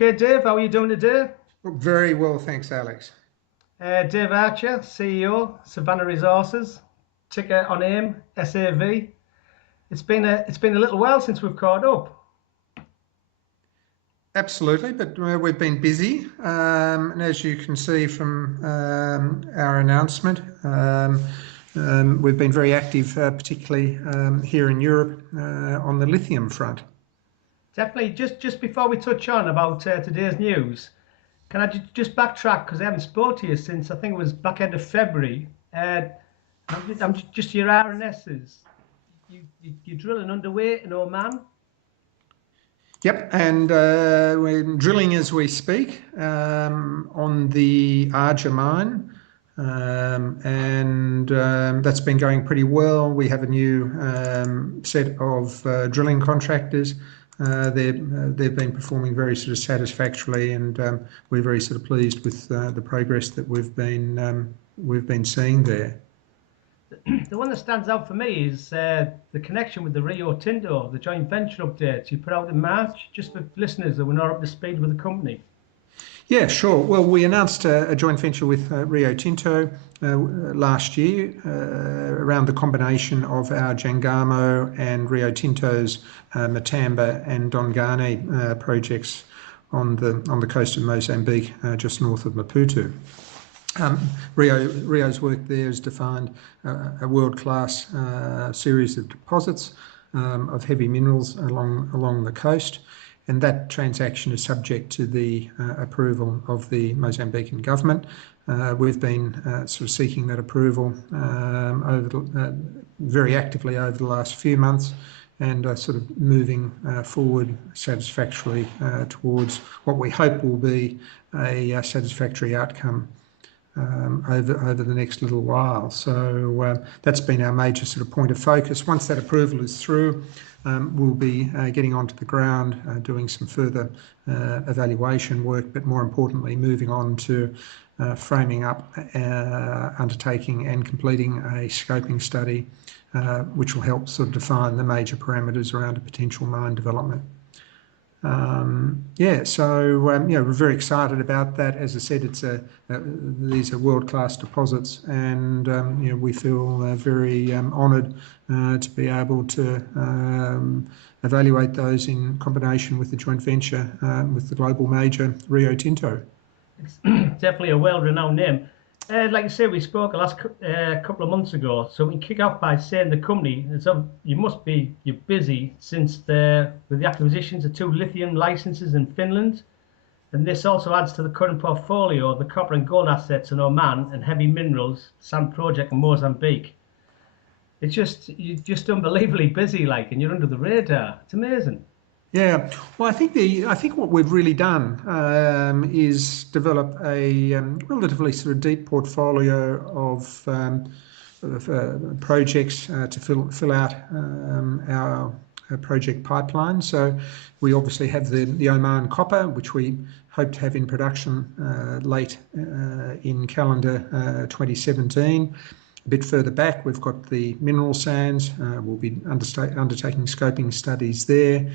Okay, Dave, how are you doing today? Very well, thanks, Alex. Dave Archer, CEO, Savannah Resources, ticker on AIM, SAV. It's been a little while since we've caught up. Absolutely, but we've been busy, and as you can see from our announcement, we've been very active, particularly here in Europe on the lithium front. Definitely, just before we touch on about today's news, can I just backtrack because I haven't spoke to you since I think it was back end of February. I'm just your RNSs. You're drilling underway in Oman. Yep, and we're drilling as we speak on the Arja mine, and that's been going pretty well. We have a new set of drilling contractors. They've been performing very sort of satisfactorily, and we're very sort of pleased with the progress that we've been seeing there. The one that stands out for me is the connection with the Rio Tinto, the joint venture updates you put out in March, just for listeners that were not up to speed with the company. Yeah, sure. Well, we announced a joint venture with Rio Tinto last year around the combination of our Jangamo and Rio Tinto's Matamba and Dongane projects on the coast of Mozambique, just north of Maputo. Rio's work there has defined a world-class series of deposits of heavy minerals along the coast, and that transaction is subject to the approval of the Mozambican government. We've been sort of seeking that approval very actively over the last few months, and sort of moving forward satisfactorily towards what we hope will be a satisfactory outcome over the next little while. So that's been our major sort of point of focus. Once that approval is through, we'll be getting onto the ground, doing some further evaluation work, but more importantly, moving on to framing up, undertaking and completing a scoping study, which will help sort of define the major parameters around a potential mine development. We're very excited about that. As I said, these are world-class deposits, and we feel very honoured to be able to evaluate those in combination with the joint venture with the global major Rio Tinto. It's definitely a well-renowned name. Like I said, we spoke the last couple of months ago, so we can kick off by saying the company. So you're busy since with the acquisitions of 2 lithium licenses in Finland, and this also adds to the current portfolio of the copper and gold assets in Oman and heavy minerals sand project in Mozambique. You're just unbelievably busy, like, and you're under the radar. It's amazing. Yeah, well, I think what we've really done is develop a relatively sort of deep portfolio of projects to fill out our project pipeline. So we obviously have the Oman copper, which we hope to have in production late in calendar 2017. A bit further back, we've got the mineral sands. We'll be undertaking scoping studies there.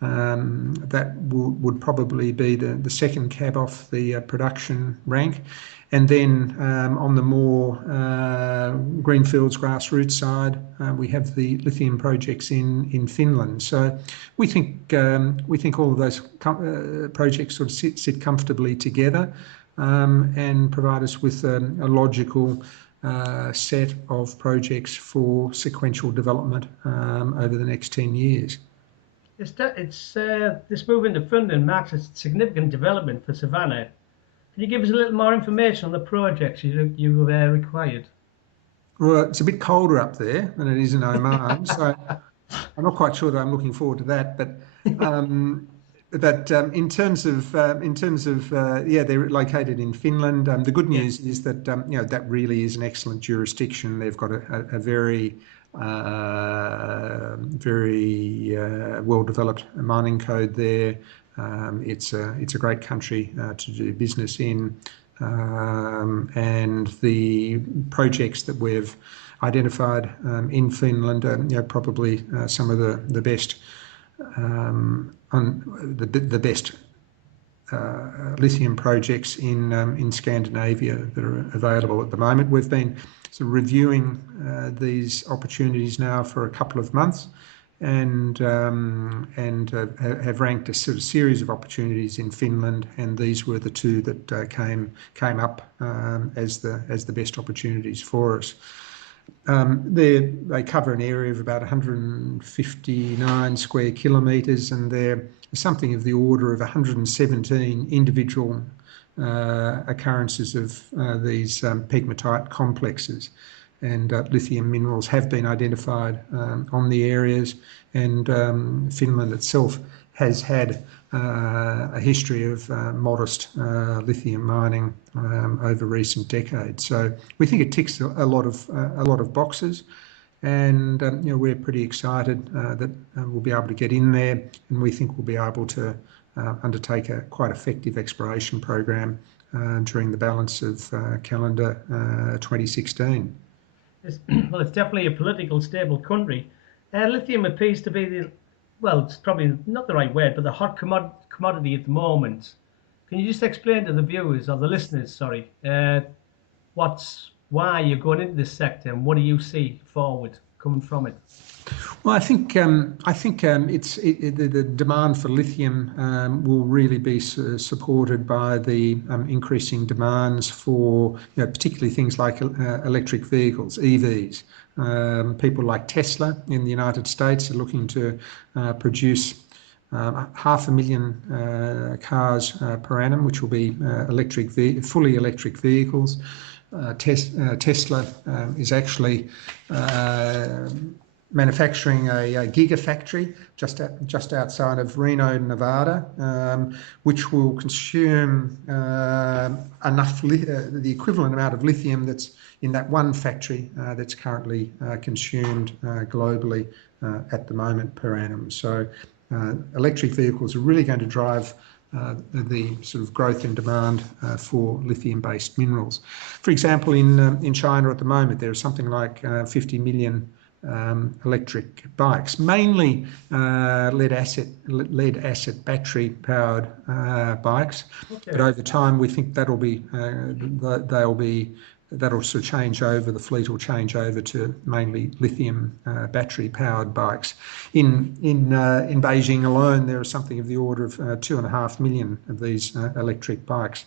That would probably be the second cab off the production rank. And then on the more greenfields, grassroots side, we have the lithium projects in Finland. So we think all of those projects sort of sit comfortably together and provide us with a logical set of projects for sequential development over the next 10 years. This move into Finland marks a significant development for Savannah. Can you give us a little more information on the projects you required? Well, it's a bit colder up there than it is in Oman, so I'm not quite sure that I'm looking forward to that. But yeah, they're located in Finland. The good Yeah. news is that that really is an excellent jurisdiction. They've got a very well-developed mining code there. It's a great country to do business in, and the projects that we've identified in Finland are probably some of the best lithium projects in Scandinavia that are available at the moment. We've been sort of reviewing these opportunities now for a couple of months, and have ranked a sort of series of opportunities in Finland, and these were the two that came up as the best opportunities for us. They cover an area of about 159 square kilometres, and they're something of the order of 117 individual occurrences of these pegmatite complexes. And lithium minerals have been identified on the areas, and Finland itself has had a history of modest lithium mining over recent decades. So we think it ticks a lot of boxes, and we're pretty excited that we'll be able to get in there, and we think we'll be able to undertake a quite effective exploration program during the balance of calendar 2016. Well, it's definitely a political stable country. Lithium appears to be it's probably not the right word, but the hot commodity at the moment. Can you just explain to the viewers, or the listeners, sorry, why you're going into this sector, and what do you see forward coming from it? Well, I think the demand for lithium will really be supported by the increasing demands for particularly things like electric vehicles, EVs. People like Tesla in the United States are looking to produce 500,000 cars per annum, which will be fully electric vehicles. Tesla is actually manufacturing a gigafactory just outside of Reno, Nevada, which will consume the equivalent amount of lithium that's in that one factory that's currently consumed globally at the moment per annum. So electric vehicles are really going to drive the sort of growth in demand for lithium-based minerals. For example, in China at the moment, there are something like 50 million electric bikes, mainly lead acid battery powered bikes. Okay. But over time, we think that'll sort of change over. The fleet will change over to mainly lithium battery powered bikes. In Beijing alone, there are something of the order of 2.5 million of these electric bikes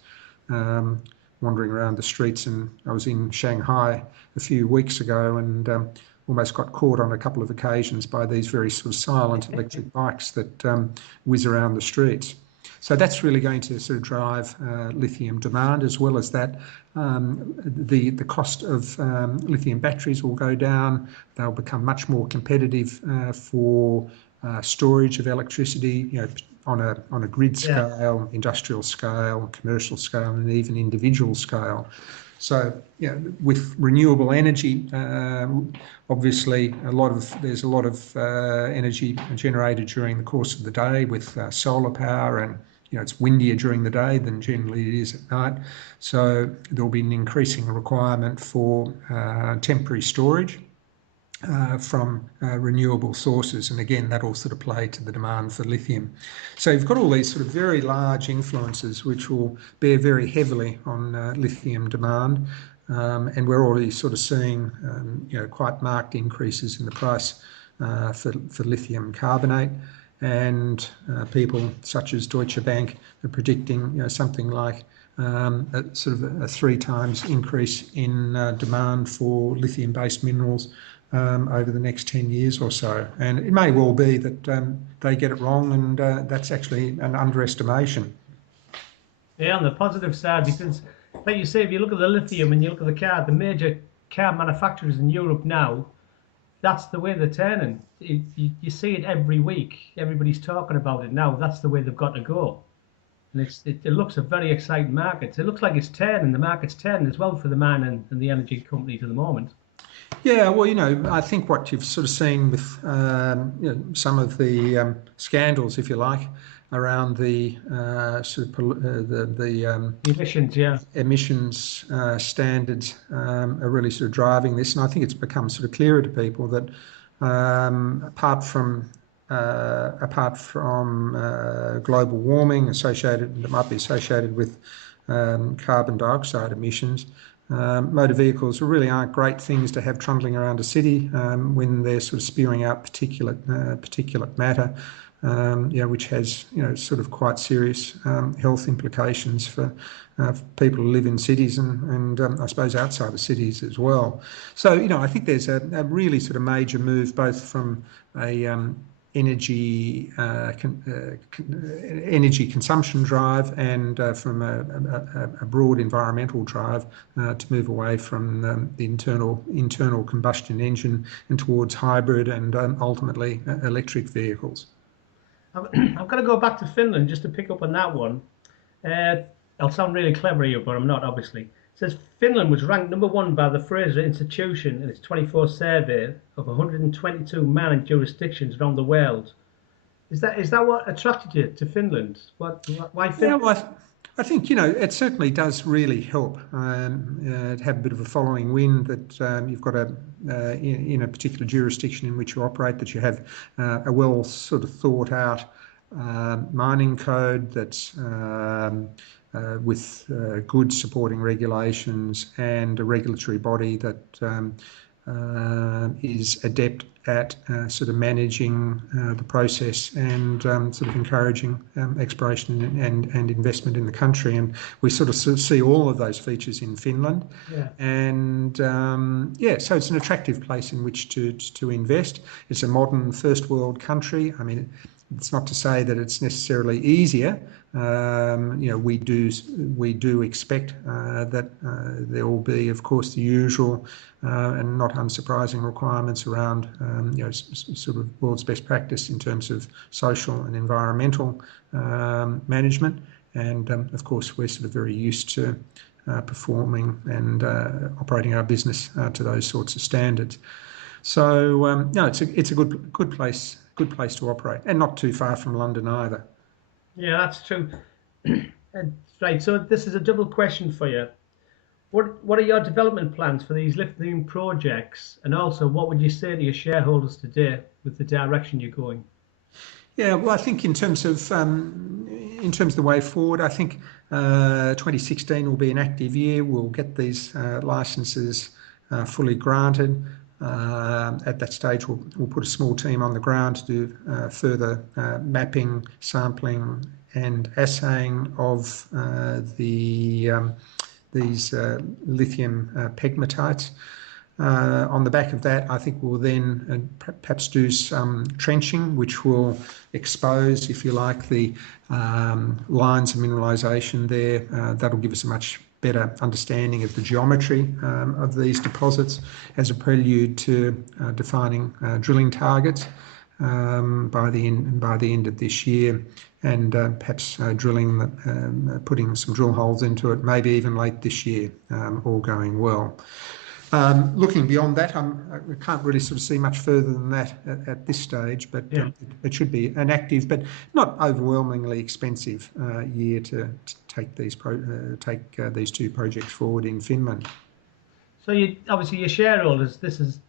wandering around the streets. And I was in Shanghai a few weeks ago, and almost got caught on a couple of occasions by these very sort of silent electric bikes that whiz around the streets. So that's really going to sort of drive lithium demand. As well as that, the cost of lithium batteries will go down. They'll become much more competitive for storage of electricity, on a grid scale, industrial scale, commercial scale, and even individual scale. So, with renewable energy, obviously there's a lot of energy generated during the course of the day with solar power, and it's windier during the day than generally it is at night. So there'll be an increasing requirement for temporary storage from renewable sources, and again that'll sort of play to the demand for lithium. So you've got all these sort of very large influences which will bear very heavily on lithium demand, and we're already sort of seeing quite marked increases in the price for lithium carbonate, and people such as Deutsche Bank are predicting something like a sort of a 3 times increase in demand for lithium-based minerals over the next 10 years or so. And it may well be that they get it wrong, and that's actually an underestimation. Yeah, on the positive side, because like you say, if you look at the lithium and you look at the major car manufacturers in Europe now, that's the way they're turning. You see it every week. Everybody's talking about it now. That's the way they've got to go. And it looks a very exciting market. It looks like it's turning. The market's turning as well for the man and the energy companies at the moment. Yeah, well, I think what you've sort of seen with some of the scandals, if you like, around the sort of the emissions standards are really sort of driving this, and I think it's become sort of clearer to people that apart from apart from global warming that might be associated with carbon dioxide emissions, motor vehicles really aren't great things to have trundling around a city when they're sort of spewing out particulate matter, which has sort of quite serious health implications for people who live in cities and I suppose outside of cities as well. So I think there's a really sort of major move both from a energy consumption drive and from a broad environmental drive to move away from the internal combustion engine and towards hybrid and ultimately electric vehicles. I've got to go back to Finland just to pick up on that one. I'll sound really clever here, but I'm not, obviously. It says Finland was ranked #1 by the Fraser Institution in its 24 survey of 122 mining jurisdictions around the world. Is that what attracted you to Finland? Why Finland? Yeah, well, I think it certainly does really help to have a bit of a following wind that you've got in a particular jurisdiction in which you operate, that you have a well sort of thought out mining code that's with good supporting regulations and a regulatory body that is adept at sort of managing the process and sort of encouraging exploration and investment in the country. And we sort of see all of those features in Finland. Yeah. And so it's an attractive place in which to invest. It's a modern first world country. I mean, it's not to say that it's necessarily easier. We do expect that there will be, of course, the usual and not unsurprising requirements around, sort of world's best practice in terms of social and environmental management. And of course, we're sort of very used to performing and operating our business to those sorts of standards. So it's a good place to operate, and not too far from London either. Yeah, that's true. Right, so this is a double question for you. What are your development plans for these lithium projects, and also what would you say to your shareholders today with the direction you're going? Yeah, well, I think in terms of the way forward, I think 2016 will be an active year. We'll get these licenses fully granted. At that stage, we'll put a small team on the ground to do further mapping, sampling, and assaying of these lithium pegmatites. On the back of that, I think we'll then perhaps do some trenching, which will expose, if you like, the lines of mineralisation there. That'll give us a much better understanding of the geometry of these deposits as a prelude to defining drilling targets by the end of this year, and perhaps putting some drill holes into it, maybe even late this year, all going well. Looking beyond that, I can't really sort of see much further than that at this stage, but it should be an active but not overwhelmingly expensive year to take these two projects forward in Finland. So obviously your shareholders, this is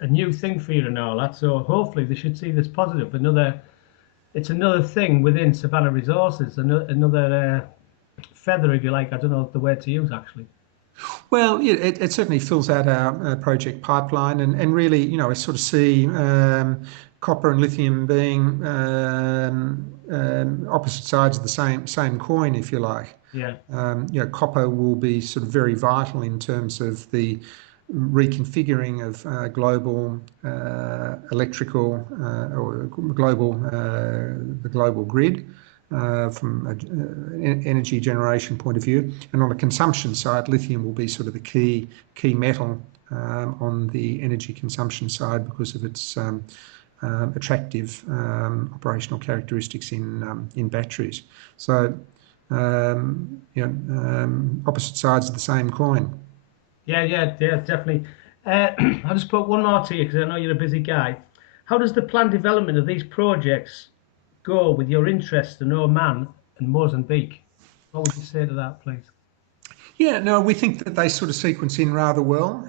a new thing for you and all that, so hopefully they should see this positive. It's another thing within Savannah Resources, another feather, if you like. I don't know the word to use, actually. Well, it certainly fills out our project pipeline, and really, I sort of see copper and lithium being opposite sides of the same coin, if you like. Yeah. Copper will be sort of very vital in terms of the reconfiguring of global electrical or the global grid. From an energy generation point of view, and on the consumption side, lithium will be sort of the key metal on the energy consumption side because of its attractive operational characteristics in batteries. So, opposite sides of the same coin. Yeah, definitely. I'll just put one more to you because I know you're a busy guy. How does the planned development of these projects go with your interest in Oman and Mozambique? What would you say to that, please? Yeah, no, we think that they sort of sequence in rather well.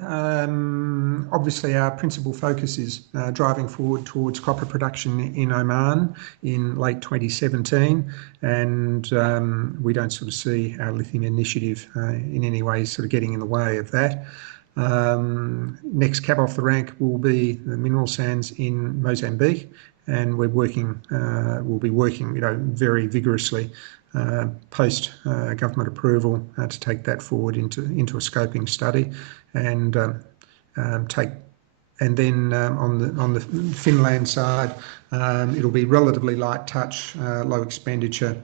Obviously, our principal focus is driving forward towards copper production in Oman in late 2017, and we don't sort of see our lithium initiative in any way sort of getting in the way of that. Next cab off the rank will be the mineral sands in Mozambique, and we'll be working, very vigorously post government approval to take that forward into a scoping study, and take. And then on the Finland side, it'll be relatively light touch, low expenditure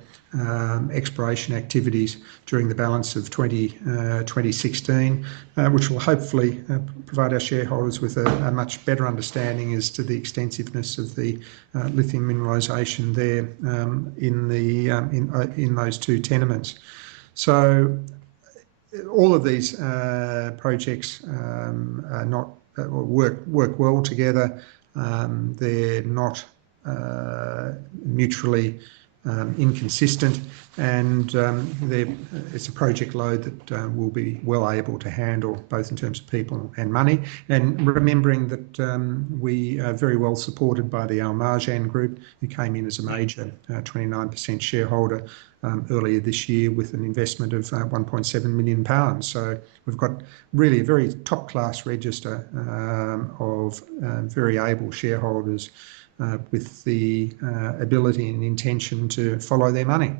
exploration activities during the balance of 2016, which will hopefully provide our shareholders with a much better understanding as to the extensiveness of the lithium mineralisation there in those two tenements. So all of these projects are not work well together. They're not mutually inconsistent, and it's a project load that will be well able to handle, both in terms of people and money. And remembering that we are very well supported by the Al Marjan Group, who came in as a major 29% shareholder earlier this year with an investment of £1.7 million. So we've got really a very top-class register of very able shareholders with the ability and intention to follow their money.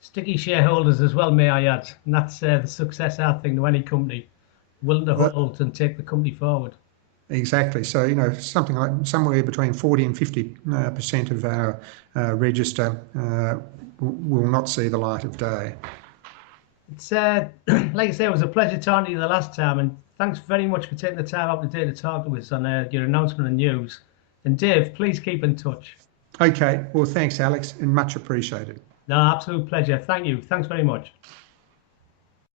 Sticky shareholders as well, may I add, and that's the success, I think, to any company, willing to hold and take the company forward. Exactly. So, something like somewhere between 40 and 50% of our register will not see the light of day. It's like I say, it was a pleasure talking to you the last time, and thanks very much for taking the time out today to talk to us on your announcement and news. And Dave, please keep in touch. Okay. Well, thanks, Alex, and much appreciated. No, absolute pleasure. Thank you. Thanks very much.